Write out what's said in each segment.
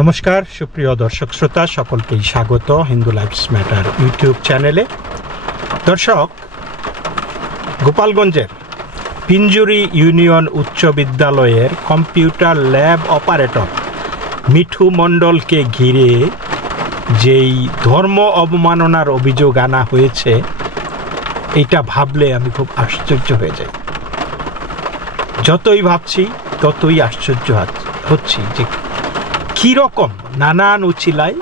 নমস্কার সুপ্রিয় দর্শক শ্রোতা সকলকেই স্বাগত হিন্দু লাইফস ম্যাটার ইউটিউব চ্যানেলে। দর্শক, গোপালগঞ্জের পিঞ্জুরি ইউনিয়ন উচ্চ বিদ্যালয়ের কম্পিউটার ল্যাব অপারেটর মিঠু মণ্ডলকে ঘিরে যেই ধর্ম অবমাননার অভিযোগ আনা হয়েছে, এটা ভাবলে আমি খুব আশ্চর্য হয়ে যাই। যতই ভাবছি ততই আশ্চর্য হচ্ছি যে কীরকম নানান উচিলায়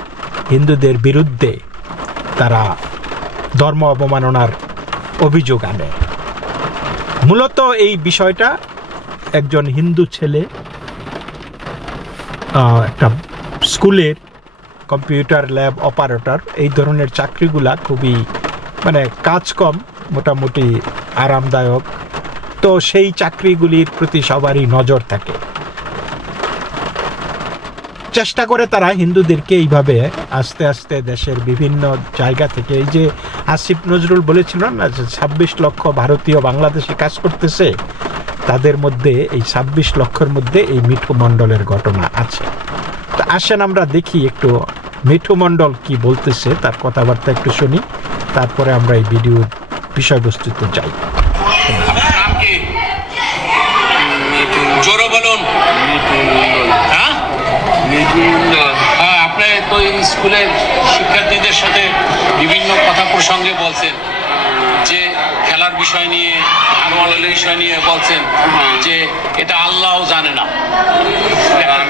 হিন্দুদের বিরুদ্ধে তারা ধর্ম অবমাননার অভিযোগ আনে। মূলত এই বিষয়টা একজন হিন্দু ছেলে একটা স্কুলের কম্পিউটার ল্যাব অপারেটর, এই ধরনের চাকরিগুলা খুবই কাজ কম, মোটামুটি আরামদায়ক। তো সেই চাকরিগুলির প্রতি সবারই নজর থাকে। চেষ্টা করে তারা হিন্দুদেরকে এইভাবে আস্তে আস্তে দেশের বিভিন্ন জায়গা থেকে, এই যে আসিফ নজরুল বলেছিলেন না যে 26 লক্ষ ভারতীয় বাংলাদেশে কাজ করতেছে, তাদের মধ্যে এই 26 লক্ষের মধ্যে এই মিঠু মণ্ডলের ঘটনা আছে। তো আসেন আমরা দেখি একটু মিঠু মণ্ডল কি বলতেছে, তার কথাবার্তা একটু শুনি, তারপরে আমরা এই ভিডিওর বিষয়বস্তুতে যাই। জোরে বলুন। আপনি তো স্কুলের শিক্ষার্থীদের সাথে বিভিন্ন কথা প্রসঙ্গে বলছেন, যে খেলার বিষয় নিয়ে, আনোয়ালের বিষয় নিয়ে বলছেন যে এটা আল্লাহও জানে না,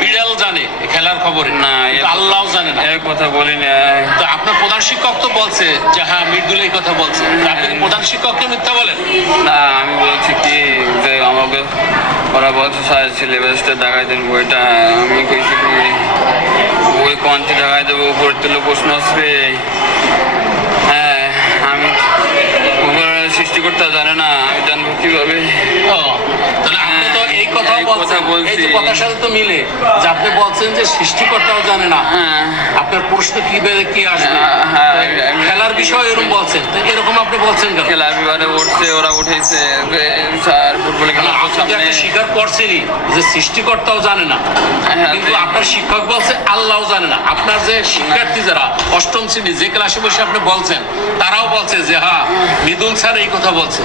বিড়াল জানে খেলার খবরে, না আল্লাহও জানে না। এই কথা বলি না। তো আপনার প্রধান শিক্ষক তো বলছে যে হ্যাঁ মৃদুল এই কথা বলছে, আপনি প্রধান শিক্ষককে মিথ্যা বলেন? না, আমি বলছি কি যে আমাকে ওরা বলছে স্যার সিলেবাসটা দেখাই দেন বইটা। আমি কইছি কি বই কোনটি দেখাই দেবো, উপর তুলে প্রশ্ন আসবে। হ্যাঁ, আমি উপরে সৃষ্টি করতে জানে না, আমি জানবো কিভাবে? তাহলে আপনি তো এই কথা বলছেন, এই যে কথার সাথে তো মিলে যে আপনি বলছেন যে সৃষ্টিকর্তাও জানে না, আপনার প্রশ্ন কি আসবে, খেলার বিষয় এরকম বলছেন, তো এরকম আপনি বলছেন কেন? খেলা বিবাদে উঠছে, ওরা উঠেছে স্যার ফুটবলে খেলা। আপনি স্বীকার করছেনই যে সৃষ্টিকর্তাও জানে না, কিন্তু আপনার শিক্ষক বলছে আল্লাহও জানে না। আপনার যে শিক্ষার্থী যারা অষ্টম শ্রেণী যে ক্লাসে বসে আপনি বলছেন, তারাও বলছে যে হ্যাঁ মৃদুল স্যার এই কথা বলছে।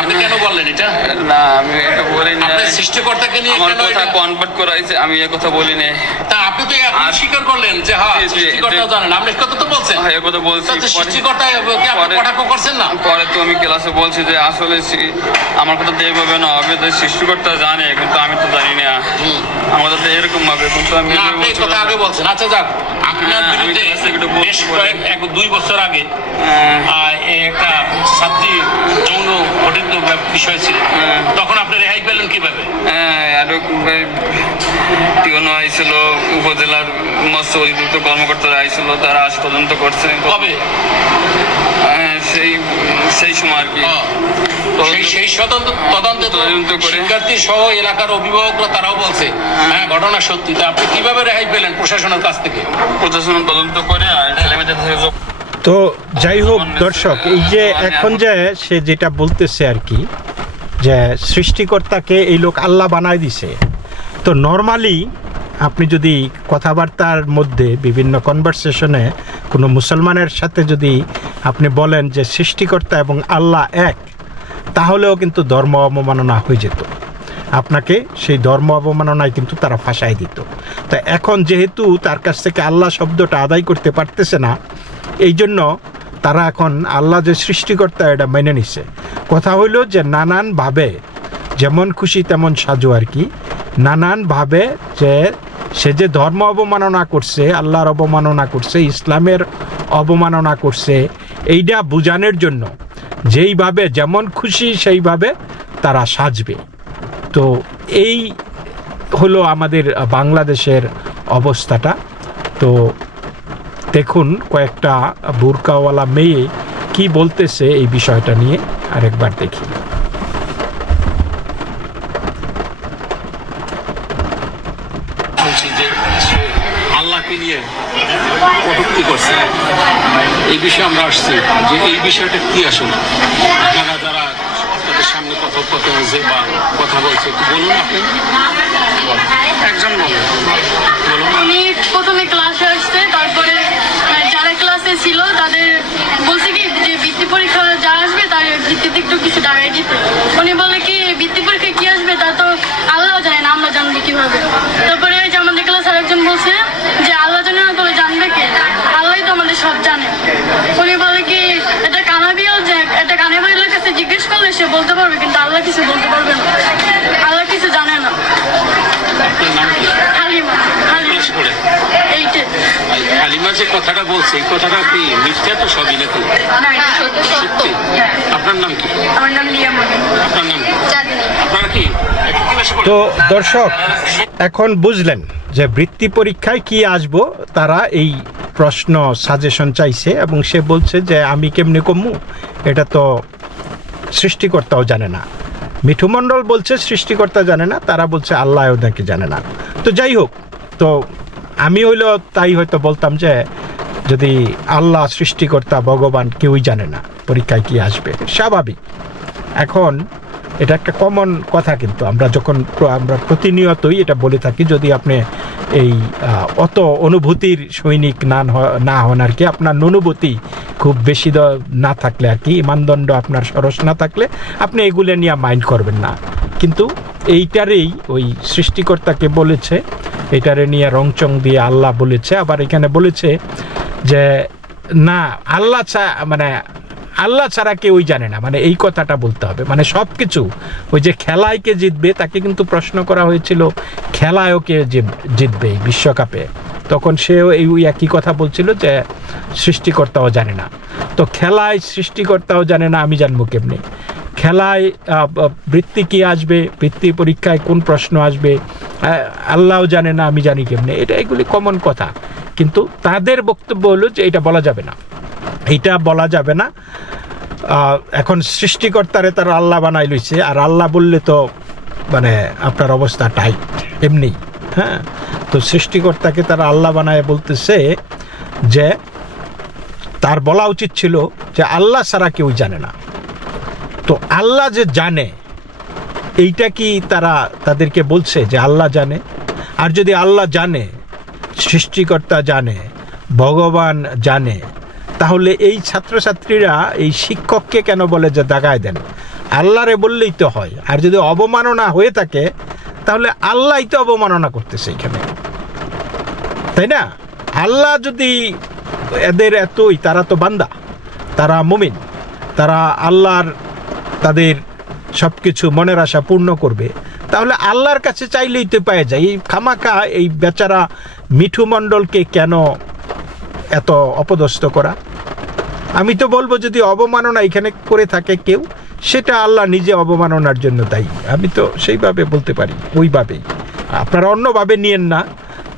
আপনি কেন বললেন এটা? না, আমি এটা বলিনি। আপনি সৃষ্টিকর্তাকে নিয়ে আমার কেন কথা এটা কনভার্ট করাইছে, আমি এই কথা বলিনি। তা আপনি তো এখন স্বীকার করলেন যে হ্যাঁ সৃষ্টিকর্তাও জানেন, আপনি কথা তো বলছেন। এই কথা বলছি। সৃষ্টিকর্তা কি আপনি কটাক্ষ করছেন না? পরে তো আমি ক্লাসে বলছি যে আসলে আমার কথা তো এইভাবে না হবে, যে সৃষ্টিকর্তা জানে কিন্তু আমি তো জানি না, আমাদের তো এরকম ভাবে, কিন্তু আমি আপনি এই কথা আগে বলছেন। আচ্ছা যাক, আপনার বিরুদ্ধে বেশ 2 বছর আগে একটা ছাত্রী যৌন ঘটিত বিষয় ছিল, তখন আপনি রেহাই পেলেন কিভাবে? টিউনো আইছিল, উপজেলার মৎস্য অধিদপ্তর কর্মকর্তারা আইছিল, তারা আজ তদন্ত করছে। কবে? সেই সময় আর কি। সেই তদন্ত করে শিক্ষার্থী সহ এলাকার অভিভাবকরা তারাও বলছে হ্যাঁ ঘটনা সত্যি। তা আপনি কিভাবে রেহাই পেলেন প্রশাসনের কাছ থেকে? প্রশাসন তদন্ত করে তো যাই হোক দর্শক, এই যে এখন যে সে যেটা বলতেছে আর কি, যে সৃষ্টিকর্তাকে এই লোক আল্লাহ বানায় দিছে। তো নর্মালি আপনি যদি কথাবার্তার মধ্যে বিভিন্ন কনভারসেশনে কোনো মুসলমানের সাথে যদি আপনি বলেন যে সৃষ্টিকর্তা এবং আল্লাহ এক, তাহলেও কিন্তু ধর্ম অবমাননা হয়ে যেত, আপনাকে সেই ধর্ম অবমাননায় কিন্তু তারা ফাঁসাই দিত। তো এখন যেহেতু তার কাছ থেকে আল্লাহ শব্দটা আদায় করতে পারতেছে না, এই জন্য তারা এখন আল্লাহ যে সৃষ্টিকর্তা এটা মেনে নিছে। কথা হইল যে নানানভাবে যেমন খুশি তেমন সাজু আর কি, নানানভাবে যে সে যে ধর্ম অবমাননা করছে, আল্লাহর অবমাননা করছে, ইসলামের অবমাননা করছে, এইটা বোঝানোর জন্য যেইভাবে যেমন খুশি সেইভাবে তারা সাজবে। তো এই হলো আমাদের বাংলাদেশের অবস্থাটা। তো দেখুন কয়েকটা বুরকাওয়ালা মেয়ে কি বলতেছে এই বিষয়টা নিয়ে, আরেকবার দেখি। আল্লাহকে নিয়ে কটূক্তি করছে, এই বিষয়ে আমরা আসছি যে এই বিষয়টা কি আসলে আপনারা যারা আপনাদের সামনে কথোপকথন হয়েছে বা কথা বলছে একটু বলুন। আপনি একজন বলুন। আমি আমাদের একটু কিছু দাঁড়াই দিতে। উনি বলে কি বৃত্তি পরীক্ষায় কি আসবে তা তো আল্লাহ জানে না, আমরা জানবো কিভাবে। তারপরে ওই যে আমাদের ক্লাস আরেকজন বলছে যে আল্লাহ জানে না তবে জানবে কে, আল্লাহই তো আমাদের সব জানে। উনি বলে কি এটা কানাবিয়াল, যে এটা কানাবিয়ালের কাছে জিজ্ঞেস করলে সে বলতে পারবে, কিন্তু আল্লাহ কিছু বলতে পারবে না, আল্লাহ কিছু জানে না। আপনার নাম কি? হালিমা, ক্লাসে পড়ে? এইটে। হালিমা যে কথাটা বলছে এই কথাটা কি মিথ্যা তো সবই নাকি না, এটা সত্যি। সত্যি? আপনার নাম কি? আমার নাম লিয়ামনি। আপনার নাম কি? চাঁদনি। আপনারা কি একই ক্লাসে পড়ে? তো দর্শক এখন বুঝলেন যে বৃত্তি পরীক্ষায় কি আসবো, তারা এই প্রশ্ন সাজেশন চাইছে এবং সে বলছে যে আমি কেমনে কমু, এটা তো সৃষ্টিকর্তাও জানে না। মিঠু মণ্ডল বলছে সৃষ্টিকর্তা জানে না, তারা বলছে আল্লাহও নাকি জানে না। তো যাই হোক, তো আমি হইলো তাই হয়তো বলতাম যে যদি আল্লাহ সৃষ্টিকর্তা ভগবান কেউই জানে না পরীক্ষায় কি আসবে, স্বাভাবিক। এখন এটা একটা কমন কথা, কিন্তু আমরা যখন আমরা প্রতিনিয়তই এটা বলে থাকি, যদি আপনি এই অত অনুভূতির সৈনিক না হন আর কি, আপনার অনুভূতি খুব বেশি না থাকলে আর কি, মানদণ্ড আপনার সরস না থাকলে আপনি এগুলো নিয়ে মাইন্ড করবেন না। কিন্তু এইটারেই ওই সৃষ্টিকর্তাকে বলেছে, এটারে নিয়ে রংচং দিয়ে আল্লাহ বলেছে। আবার এখানে বলেছে যে না আল্লাহ আল্লাহ ছাড়া কেউই জানে না, মানে এই কথাটা বলতে হবে। মানে সব কিছু, ওই যে খেলায় কে জিতবে তাকে কিন্তু প্রশ্ন করা হয়েছিল খেলায়ও কে জিতবে বিশ্বকাপে, তখন সেও এই একই কথা বলছিল যে সৃষ্টিকর্তাও জানে না। তো খেলায় সৃষ্টিকর্তাও জানে না, আমি জানবো কেমনি? খেলায় বৃত্তি কি আসবে, বৃত্তি পরীক্ষায় কোন প্রশ্ন আসবে আল্লাহও জানে না, আমি জানি কেমনে? এটা এগুলি কমন কথা, কিন্তু তাদের বক্তব্য হলো যে এটা বলা যাবে না, এইটা বলা যাবে না। এখন সৃষ্টিকর্তারে তারা আল্লাহ বানাই লইছে, আর আল্লাহ বললে তো মানে আপনার অবস্থা টাইট এমনি। হ্যাঁ, তো সৃষ্টিকর্তাকে তারা আল্লাহ বানায় বলতেছে যে তার বলা উচিত ছিল যে আল্লাহ ছাড়া কেউ জানে না। তো আল্লাহ যে জানে, এইটা কি তারা তাদেরকে বলছে যে আল্লাহ জানে? আর যদি আল্লাহ জানে, সৃষ্টিকর্তা জানে, ভগবান জানে, তাহলে এই ছাত্রছাত্রীরা এই শিক্ষককে কেন বলে যে দাগায় দেন? আল্লাহরে বললেই তো হয়। আর যদি অবমাননা হয়ে থাকে তাহলে আল্লাহই তো অবমাননা করতেছে এখানে, তাই না? আল্লাহ যদি এদের এতই, তারা তো বান্দা, তারা মুমিন, তারা আল্লাহর তাদের সব কিছু মনের আশা পূর্ণ করবে, তাহলে আল্লাহর কাছে চাইলেই তো পাওয়া যায়। এই খামাখা এই বেচারা মিঠু মণ্ডলকে কেন এত অপদস্থ করা? আমি তো বলবো যদি অবমাননা এখানে করে থাকে কেউ, সেটা আল্লাহ নিজে অবমাননার জন্য দায়ী। আমি তো সেইভাবে বলতে পারি, ওইভাবেই। আপনারা অন্যভাবে নিয়েন না,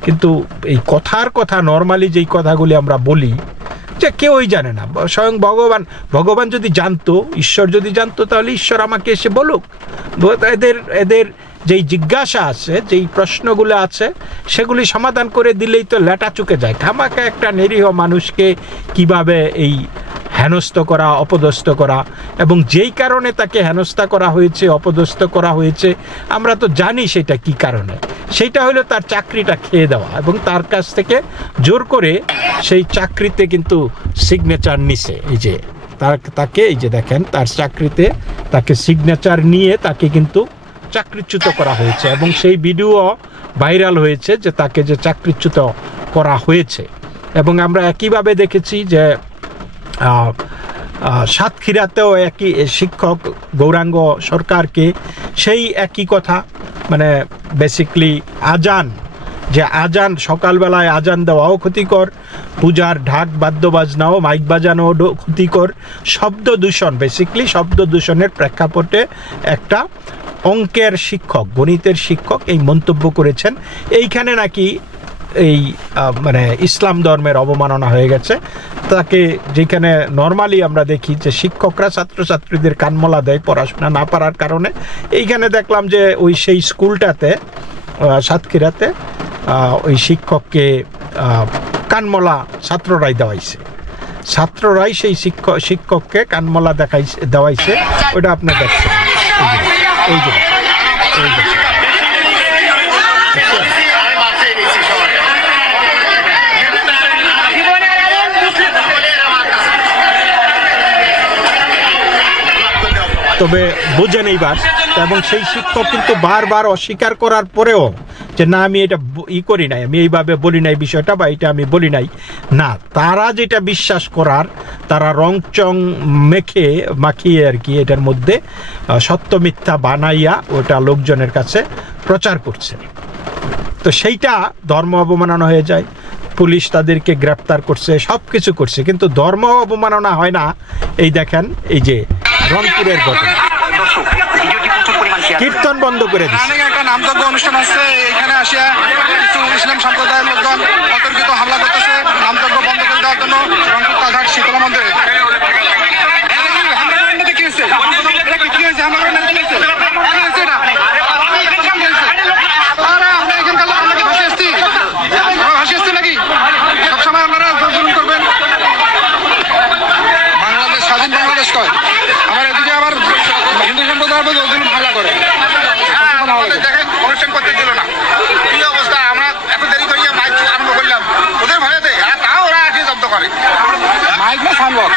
কিন্তু এই কথার কথা নর্মালি যেই কথাগুলি আমরা বলি যে কেউই জানে না, স্বয়ং ভগবান যদি জানতো, ঈশ্বর যদি জানতো, তাহলে ঈশ্বর আমাকে এসে বলুক। এদের যেই জিজ্ঞাসা আছে, যেই প্রশ্নগুলো আছে, সেগুলি সমাধান করে দিলেই তো লেটা চুকে যায়। খামাখা একটা নিরীহ মানুষকে কিভাবে এই হেনস্থ করা, অপদস্থ করা, এবং যেই কারণে তাকে হেনস্থা করা হয়েছে, অপদস্থ করা হয়েছে, আমরা তো জানি সেটা কি কারণে। সেইটা হলো তার চাকরিটা খেয়ে দেওয়া, এবং তার কাছ থেকে জোর করে সেই চাকরিতে কিন্তু সিগনেচার নিছে। এই যে তাকে এই যে দেখেন, তার চাকরিতে তাকে সিগনেচার নিয়ে তাকে কিন্তু চাকরিচ্যুত করা হয়েছে, এবং সেই ভিডিও ভাইরাল হয়েছে যে তাকে যে চাকরিচ্যুত করা হয়েছে। এবং আমরা একইভাবে দেখেছি যে সাতক্ষীরাতেও একই শিক্ষক গৌরাঙ্গ সরকারকে সেই একই কথা, মানে বেসিকলি আজান সকালবেলায় আজান দেওয়াও ক্ষতিকর, পূজার ঢাক বাদ্য বাজনাও, মাইক বাজানোও ক্ষতিকর, শব্দ দূষণ, বেসিকলি শব্দ দূষণের প্রেক্ষাপটে একটা অঙ্কের শিক্ষক, গণিতের শিক্ষক এই মন্তব্য করেছেন। এইখানে নাকি এই মানে ইসলাম ধর্মের অবমাননা হয়ে গেছে। তাকে যেখানে নর্মালি আমরা দেখি যে শিক্ষকরা ছাত্রছাত্রীদের কানমলা দেয় পড়াশোনা না পারার কারণে, এইখানে দেখলাম যে ওই সেই স্কুলটাতে সাতক্ষীরাতে ওই শিক্ষককে কানমলা ছাত্ররাই দেওয়াইছে, ছাত্ররাই সেই শিক্ষককে কানমলা দেওয়াইছে। ওটা আপনি দেখছেন, এই যে তবে বুঝেন এইবার। এবং সেই শিক্ষক কিন্তু বারবার অস্বীকার করার পরেও যে না আমি এটা করি নাই, আমি এইভাবে বলি নাই বিষয়টা, বা এটা আমি বলি নাই, না তারা যেটা বিশ্বাস করার তারা রং চং মাখিয়ে আর কি এটার মধ্যে সত্য মিথ্যা বানাইয়া ওটা লোকজনের কাছে প্রচার করছে। তো সেইটা ধর্ম অবমাননা হয়ে যায়। পুলিশ তাদেরকে গ্রেপ্তার করছে, সব কিছু করছে, কিন্তু ধর্ম অবমাননা হয় না। এই দেখেন এই যে রংপুরের ঘটনা, কীর্তন বন্ধ করে দিচ্ছে। একটা নামযজ্ঞ অনুষ্ঠান হচ্ছে, এখানে আসিয়া কিছু ইসলাম সম্প্রদায়ের লোকজন অতর্কিত হামলা করতেছে নামযজ্ঞ বন্ধ করে দেওয়ার জন্য রংপুর কালঘাট শীতলা মন্দিরে। বাংলাদেশ স্বাধীন বাংলাদেশ কয়, আবার এদিকে আবার হিন্দু সম্প্রদায়ের মধ্যে হামলা করে। দেখেন অনুষ্ঠান করতে দিল না, কি অবস্থা। আমরা এত দেরি করিয়া মাইক আরম্ভ করলাম ওদের ভয়েতে, তাও ওরা আসে জব্দ করে। মাইক না সাউন্ডবক্স?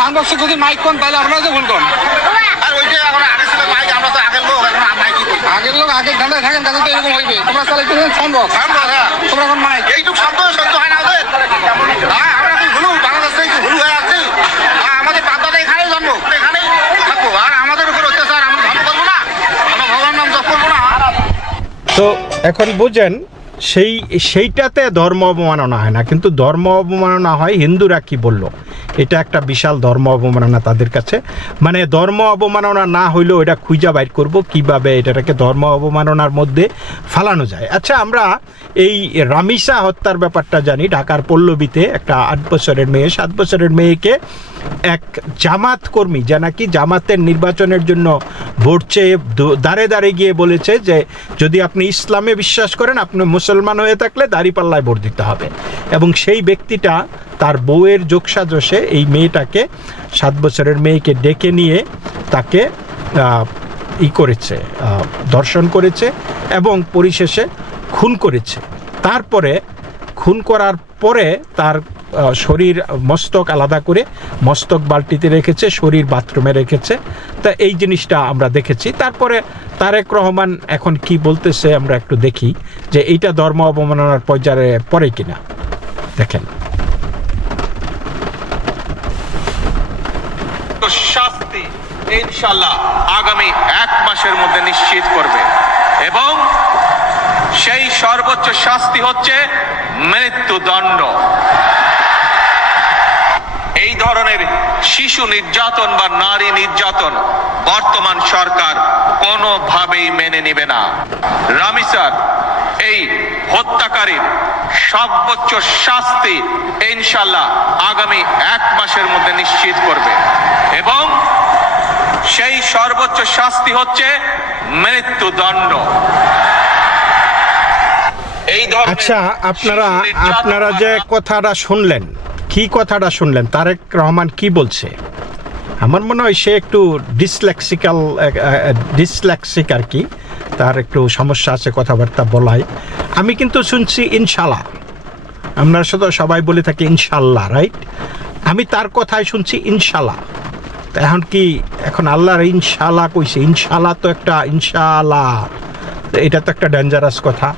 সাউন্ডবক্সে যদি মাইক কোন তাহলে আপনারা তো ভুল করেন। আর ওইটা আমরা আগে ছিল মাইক, আমরা তো আগের লোক, এখন মাইক কি করি? আগের লোক আগের ঠান্ডায় থাকেন, তাদের তো এরকম হইবে। তোমরা চালাইতেছেন সাউন্ডবক্স, তোমরা এখন মাইক। এইটুকু শব্দ সহ্য হয় না ওদের। আমরা এখন ভুলু, বাংলাদেশ থেকে ভুলু হয়ে আসছি। আমাদের বাপদাদা এখানেই জন্ম, এখানেই থাকবো, আর আমাদের উপর অত্যাচার আমরা ধর্ম করবো না, আমরা ভগবান নাম জপ করবো না। তো এখন বুঝেন সেইটাতে ধর্ম অবমাননা হয় না, কিন্তু ধর্ম অবমাননা হয় হিন্দুরা কি বলল, এটা একটা বিশাল ধর্ম অবমাননা তাদের কাছে। মানে ধর্ম অবমাননা না হইলেও এটা খুঁজা বাইর করব কিভাবে এটাকে ধর্ম অবমাননার মধ্যে ফালানো যায়। আচ্ছা, আমরা এই রামিসা হত্যার ব্যাপারটা জানি। ঢাকার পল্লবীতে একটা 8 বছরের মেয়ে, 7 বছরের মেয়েকে এক জামাত কর্মী, যা নাকি জামাতের নির্বাচনের জন্য ভোট চেয়ে দাঁড়ে দাঁড়ে গিয়ে বলেছে যে যদি আপনি ইসলামে বিশ্বাস করেন, আপনি মুসলমান হয়ে থাকলে দাঁড়িপাল্লায় ভোট দিতে হবে। এবং সেই ব্যক্তিটা তার বউয়ের যোগসাজশে এই মেয়েটাকে, 7 বছরের মেয়েকে ডেকে নিয়ে তাকে করেছে, ধর্ষণ করেছে এবং পরিশেষে খুন করেছে। তারপরে খুন করার পরে তার শরীর মস্তক আলাদা করে মস্তক বালতিতে রেখেছে, শরীর বাথরুমে রেখেছে। তা এই জিনিসটা আমরা দেখেছি। তারপরে তারেক রহমান এখন কি বলতেছে আমরা একটু দেখি যে এইটা ধর্ম অবমাননার পর্যায়ে পড়ে কিনা। দেখেন, শাস্তি ইনশাআল্লাহ আগামী 1 মাসের মধ্যে নিশ্চিত করবে, এবং সেই সর্বোচ্চ শাস্তি হচ্ছে মৃত্যুদণ্ড। এই ধরনের শিশু নির্যাতন বা নারী নির্যাতন বর্তমান সরকার কোনোভাবেই মেনে নেবে না। রামিসার এই হত্যাকারীর সর্বোচ্চ শাস্তি ইনশাআল্লাহ আগামী 1 মাসের মধ্যে নিশ্চিত করবে, এবং সেই সর্বোচ্চ শাস্তি হচ্ছে মৃত্যুদণ্ড। আচ্ছা, আপনারা যে কথাটা শুনলেন, কি কথাটা শুনলেন, তারেক রহমান কি বলছে? আমার মনে হয় সে একটু ডিসলেক্সিক আর কি, তার একটু সমস্যা আছে কথাবার্তা বলায়। আমি কিন্তু শুনছি ইনশাল্লাহ, আমরা শুধু সবাই বলে থাকি ইনশাল্লাহ, রাইট? আমি তার কথাই শুনছি ইনশাল্লাহ। এখন আল্লাহর ইনশাল্লাহ কইছে, ইনশাল্লাহ তো একটা ইনশাল্লাহ, এটা তো একটা ডেঞ্জারাস কথা।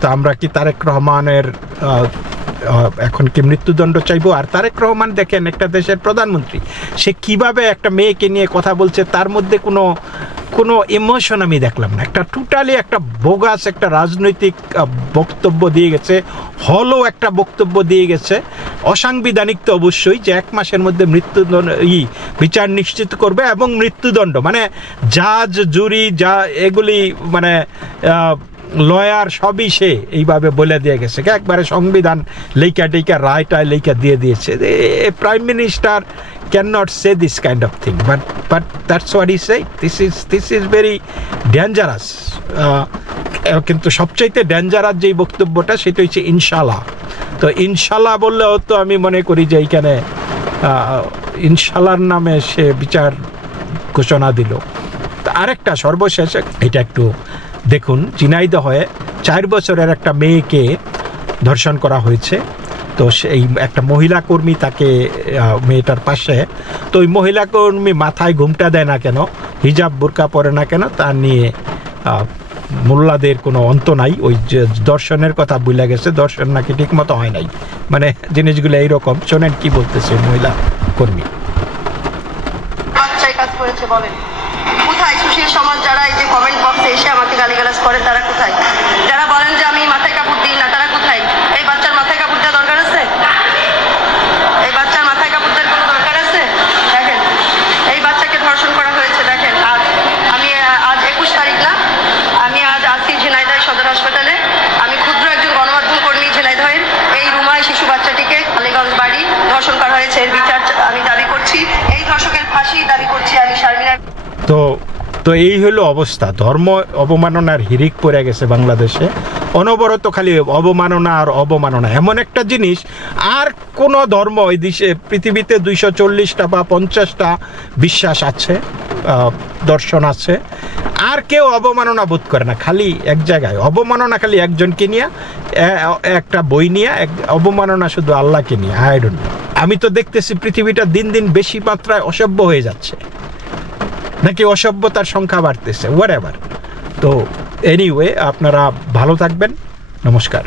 তো আমরা কি তারেক রহমানের এখন কি মৃত্যুদণ্ড চাইবো? আর তারেক রহমান দেখেন একটা দেশের প্রধানমন্ত্রী, সে কিভাবে একটা মেয়েকে নিয়ে কথা বলছে, তার মধ্যে কোনো ইমোশন আমি দেখলাম না। একটা টোটালি একটা বোগাস একটা রাজনৈতিক বক্তব্য দিয়ে গেছে, হলো একটা বক্তব্য দিয়ে গেছে। অসাংবিধানিক তো অবশ্যই, যে 1 মাসের মধ্যে মৃত্যুদণ্ড বিচার নিশ্চিত করবে, এবং মৃত্যুদণ্ড মানে জাজ জুরি যা এগুলি মানে লয়ার সবই সে এইভাবে বলে দিয়ে গেছে, একবারে সংবিধান লেখা রায়টা লেখা দিয়ে দিয়েছে। Prime minister can not say this kind of thing, but that's what he said. This is very dangerous. কিন্তু সবচাইতে ডেঞ্জারাস যেই বক্তব্যটা সেটা হচ্ছে ইনশাল্লাহ। তো ইনশাল্লাহ বললেও তো আমি মনে করি যে এইখানে ইনশাল্লাহর নামে সে বিচার ঘোষণা দিল। আরেকটা সর্বশেষ এটা একটু দেখুন, ঝিনাইদহে 4 বছরের একটা মেয়েকে ধর্ষণ করা হয়েছে। তো সেই একটা মহিলা কর্মী তাকে মেয়েটার পাশে, তো ওই মহিলা কর্মী মাথায় ঘুমটা দেয় না কেন, হিজাব বোরকা পরে না কেন, তা নিয়ে মোল্লাদের কোনো অন্ত নাই। ওই যে দর্শনের কথা ভুলে গেছে, দর্শন নাকি ঠিক মতো হয় নাই, মানে জিনিসগুলো এইরকম। শোনেন কি বলতেছে মহিলা কর্মী। বাচ্চাই কাজ করেছে বলেন, কোথায় সুশীল সমাজ যারা এই যে কমেন্ট বক্সে এসে আমাকে গালিগালাজ করে তারা কোথায়? যারা বলেন যে আমি মাথায় কাপড় দিই না তারা কোথায়? এই বাচ্চার মাথায় কাপড় দেওয়া দরকার আছে? এই বাচ্চার মাথায় কাপড় দেওয়ার কোনো দরকার আছে? দেখেন এই বাচ্চাকে ধর্ষণ করা হয়েছে। দেখেন আজ 21 তারিখ না, আমি আজ আছি ঝিনাইদহ সদর হাসপাতালে। আমি ক্ষুদ্র একজন গণমাধ্যম কর্মী ঝিনাইদহের। এই রুমায় শিশু বাচ্চাটিকে খালিগঞ্জ বাড়ি ধর্ষণ করা হয়েছে। এর বিচার আমি দাবি করছি, এই ধর্ষকের ফাঁসি দাবি করছি আমি শারমিনার। তো এই হলো অবস্থা। ধর্ম অবমাননার হিরিক পড়ে গেছে বাংলাদেশে, অনবরত খালি অবমাননা আর অবমাননা। এমন একটা জিনিস আর কোনো ধর্ম এই দেশে পৃথিবীতে 240টা বা 50টা বিশ্বাস আছে, দর্শন আছে, আর কেউ অবমাননা বোধ করে না। খালি এক জায়গায় অবমাননা, খালি একজনকে নিয়ে, একটা বই নিয়ে অবমাননা শুধু আল্লাহকে নিয়ে। আই ডোন্ট নো, আমি তো দেখতেছি পৃথিবীটা দিন দিন বেশি মাত্রায় অসভ্য হয়ে যাচ্ছে, নাকি অসভ্যতার সংখ্যা বাড়তেছে, হোয়াটএভার। তো এনিওয়ে, আপনারা ভালো থাকবেন, নমস্কার।